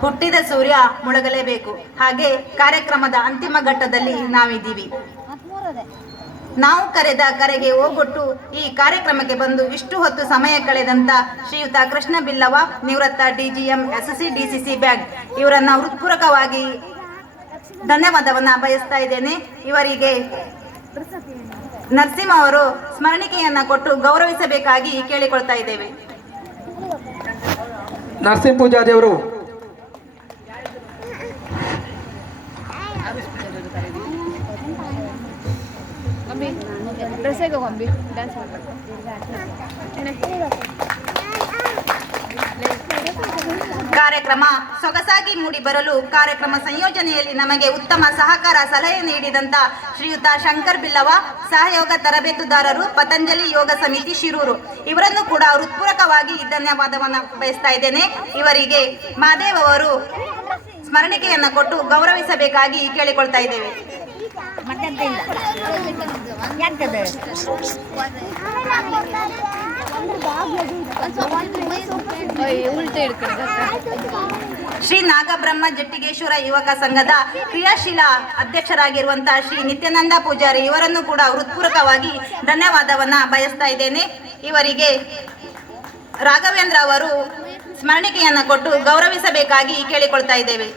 ಹುಟ್ಟಿದ ಸೂರ್ಯ ಮುಳುಗಲೇಬೇಕು. ಹಾಗೆ ಕಾರ್ಯಕ್ರಮದ ಅಂತಿಮ ಘಟ್ಟದಲ್ಲಿ ನಾವಿದ್ದೀವಿ. ನಾವು ಕರೆದ ಕರೆಗೆ ಹೋಗೊಟ್ಟು ಈ ಕಾರ್ಯಕ್ರಮಕ್ಕೆ ಬಂದು ಇಷ್ಟು ಹೊತ್ತು ಸಮಯ ಕಳೆದಂತ ಶ್ರೀಯುತ ಕೃಷ್ಣ ಬಿಲ್ಲವ, ನಿವೃತ್ತ DGM SSC DCC ಬ್ಯಾಂಕ್ ಇವರನ್ನ ಹೃತ್ಪೂರ್ವಕವಾಗಿ ಧನ್ಯವಾದವನ್ನ ಬಯಸ್ತಾ ಇದ್ದೇನೆ. ಇವರಿಗೆ ನರಸಿಂಹ ಅವರು ಸ್ಮರಣಿಕೆಯನ್ನ ಕೊಟ್ಟು ಗೌರವಿಸಬೇಕಾಗಿ ಕೇಳಿಕೊಳ್ತಾ ಇದ್ದೇವೆ. ನರಸಿಂಹ ಪೂಜಾರಿ ಅವರು ಕಾರ್ಯಕ್ರಮ ಸೊಗಸಾಗಿ ಮೂಡಿ ಬರಲು ಕಾರ್ಯಕ್ರಮ ಸಂಯೋಜನೆಯಲ್ಲಿ ನಮಗೆ ಉತ್ತಮ ಸಹಕಾರ ಸಲಹೆ ನೀಡಿದಂತ ಶ್ರೀಯುತ ಶಂಕರ್ ಬಿಲ್ಲವ, ಸಹಯೋಗ ತರಬೇತುದಾರರು ಪತಂಜಲಿ ಯೋಗ ಸಮಿತಿ ಶಿರೂರು, ಇವರನ್ನು ಕೂಡ ಹೃತ್ಪೂರ್ವಕವಾಗಿ ಧನ್ಯವಾದವನ್ನು ಬಯಸ್ತಾ ಇದ್ದೇನೆ. ಇವರಿಗೆ ಮಾದೇವ್ ಅವರು ಸ್ಮರಣಿಕೆಯನ್ನು ಕೊಟ್ಟು ಗೌರವಿಸಬೇಕಾಗಿ ಕೇಳಿಕೊಳ್ತಾ ಇದ್ದೇವೆ. ಶ್ರೀ ನಾಗಬ್ರಹ್ಮ ಜಟ್ಟಿಗೇಶ್ವರ ಯುವಕ ಸಂಘದ ಕ್ರಿಯಾಶೀಲ ಅಧ್ಯಕ್ಷರಾಗಿರುವಂತಹ ಶ್ರೀ ನಿತ್ಯಾನಂದ ಪೂಜಾರಿ ಇವರನ್ನು ಕೂಡ ಹೃತ್ಪೂರ್ವಕವಾಗಿ ಧನ್ಯವಾದವನ್ನ ಬಯಸ್ತಾ ಇದ್ದೇನೆ. ಇವರಿಗೆ ರಾಘವೇಂದ್ರ ಅವರು ಸ್ಮರಣಿಕೆಯನ್ನು ಕೊಟ್ಟು ಗೌರವಿಸಬೇಕಾಗಿ ಕೇಳಿಕೊಳ್ತಾ ಇದ್ದೇವೆ.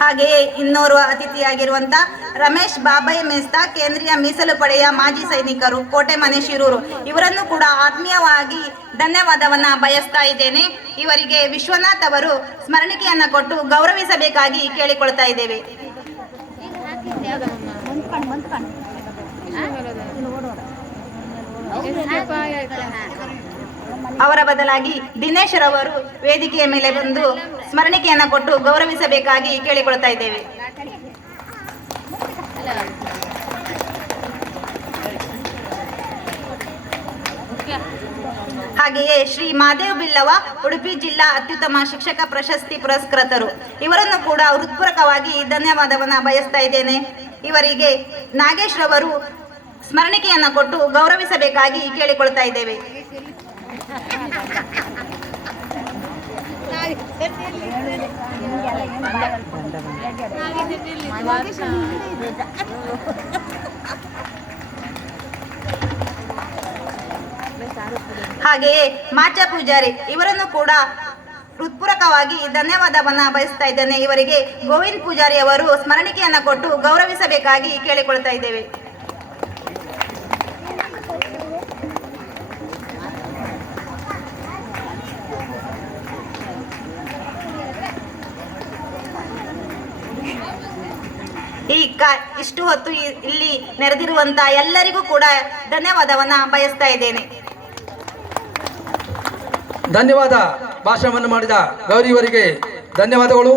ಹಾಗೆಯೇ ಇನ್ನೋರ್ವ ಅತಿಥಿಯಾಗಿರುವಂತ ರಮೇಶ್ ಬಾಬಾಯಿ ಮೇಸ್ತಾ, ಕೇಂದ್ರೀಯ ಮೀಸಲು ಪಡೆಯ ಮಾಜಿ ಸೈನಿಕರು, ಕೋಟೆ ಮನೆ ಶಿರೂರು, ಇವರನ್ನು ಕೂಡ ಆತ್ಮೀಯವಾಗಿ ಧನ್ಯವಾದವನ್ನ ಬಯಸ್ತಾ ಇದ್ದೇನೆ. ಇವರಿಗೆ ವಿಶ್ವನಾಥ್ ಅವರು ಸ್ಮರಣಿಕೆಯನ್ನ ಕೊಟ್ಟು ಗೌರವಿಸಬೇಕಾಗಿ ಕೇಳಿಕೊಳ್ತಾ ಇದ್ದೇವೆ. ಅವರ ಬದಲಾಗಿ ದಿನೇಶ್ ರವರು ವೇದಿಕೆಯ ಮೇಲೆ ಬಂದು ಸ್ಮರಣಿಕೆಯನ್ನ ಕೊಟ್ಟು ಗೌರವಿಸಬೇಕಾಗಿ ಕೇಳಿಕೊಳ್ತಾ ಇದ್ದೇವೆ. ಹಾಗೆಯೇ ಶ್ರೀ ಮಾದೇವ್ ಬಿಲ್ಲವ, ಉಡುಪಿ ಜಿಲ್ಲಾ ಅತ್ಯುತ್ತಮ ಶಿಕ್ಷಕ ಪ್ರಶಸ್ತಿ ಪುರಸ್ಕೃತರು, ಇವರನ್ನು ಕೂಡ ಹೃತ್ಪೂರ್ವಕವಾಗಿ ಧನ್ಯವಾದವನ್ನ ಬಯಸ್ತಾ ಇದ್ದೇನೆ. ಇವರಿಗೆ ನಾಗೇಶ್ ರವರು ಸ್ಮರಣಿಕೆಯನ್ನ ಕೊಟ್ಟು ಗೌರವಿಸಬೇಕಾಗಿ ಕೇಳಿಕೊಳ್ತಾ ಇದ್ದೇವೆ. ಹಾಗೆಯೇ ಮಾಚ ಪೂಜಾರಿ ಇವರನ್ನು ಕೂಡ ಹೃತ್ಪೂರ್ವಕವಾಗಿ ಧನ್ಯವಾದವನ್ನ ಬಯಸ್ತಾ ಇದ್ದೇನೆ. ಇವರಿಗೆ ಗೋವಿಂದ್ ಪೂಜಾರಿ ಅವರು ಸ್ಮರಣಿಕೆಯನ್ನ ಕೊಟ್ಟು ಗೌರವಿಸಬೇಕಾಗಿ ಕೇಳಿಕೊಳ್ತಾ ಇದ್ದೇವೆ. ಇಷ್ಟು ಹೊತ್ತು ಇಲ್ಲಿ ನೆರೆದಿರುವಂತ ಎಲ್ಲರಿಗೂ ಕೂಡ ಧನ್ಯವಾದವನ್ನ ಬಯಸ್ತಾ ಇದ್ದೇನೆ. ಧನ್ಯವಾದ. ಭಾಷಣವನ್ನು ಮಾಡಿದ ಗೌರಿ ಅವರಿಗೆ ಧನ್ಯವಾದಗಳು.